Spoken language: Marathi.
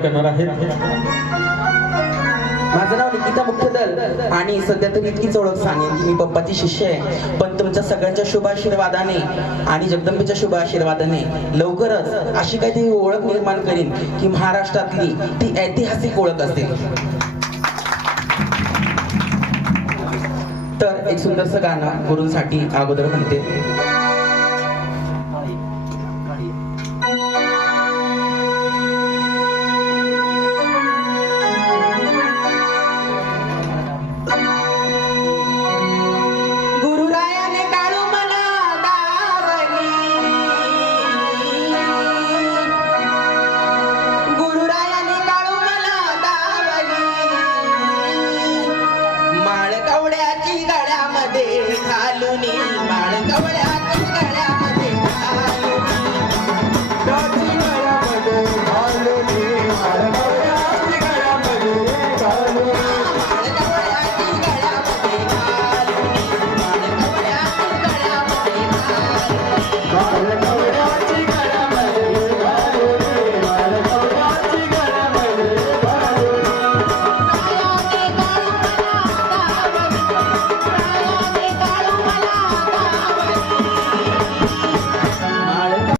करणार आहेत. माझं नाव निकिता मुख्यदल आणि सध्या तरी इतकीच ओळख सांगेन की मी पप्पाची शिष्य आहे. पण तुमच्या सगळ्यांच्या शुभ आशीर्वादाने आणि जगदंबेच्या शुभ आशीर्वादाने लवकरच अशी काहीतरी ओळख निर्माण करीन की महाराष्ट्रातली ती ऐतिहासिक ओळख असेल. तर एक सुंदरसं गाणं गुरूंसाठी अगोदर म्हणते.